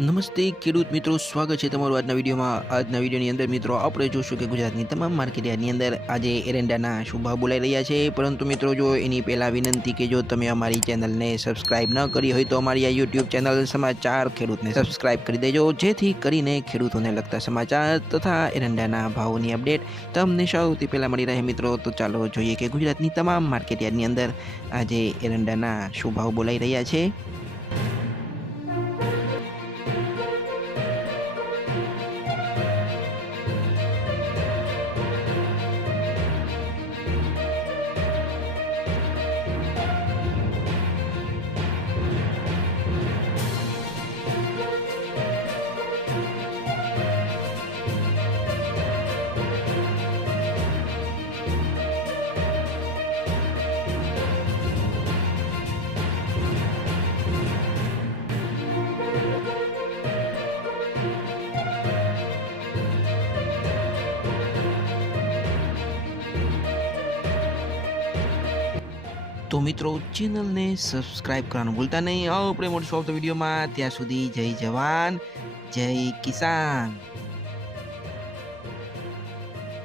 નમસ્તે ખેડૂત મિત્રો, સ્વાગત છે તમારું આજના વિડીયોમાં। આજના વિડીયોની અંદર મિત્રો આપણે જોશું કે ગુજરાતની તમામ માર્કેટયાર્ડની અંદર આજે એરંડાના શું ભાવ બોલાઈ રહ્યા છે। પરંતુ મિત્રો જો એની પહેલાં વિનંતી કે જો તમે અમારી ચેનલને સબસ્ક્રાઇબ ન કરી હોય તો અમારી આ યુટ્યુબ ચેનલ સમાચાર ખેડૂતને સબસ્ક્રાઇબ કરી દેજો, જેથી કરીને ખેડૂતોને લગતા સમાચાર તથા એરંડાના ભાવોની અપડેટ તમને સૌથી પહેલાં મળી રહે। મિત્રો તો ચાલો જોઈએ કે ગુજરાતની તમામ માર્કેટયાર્ડની અંદર આજે એરંડાના શું ભાવ બોલાઈ રહ્યા છે। તો મિત્રો ચેનલને સબસ્ક્રાઇબ કરવાનું ભૂલતા નહીં। આપણે મળશું આવતા વિડીયોમાં, ત્યાં સુધી જય જવાન જય કિસાન।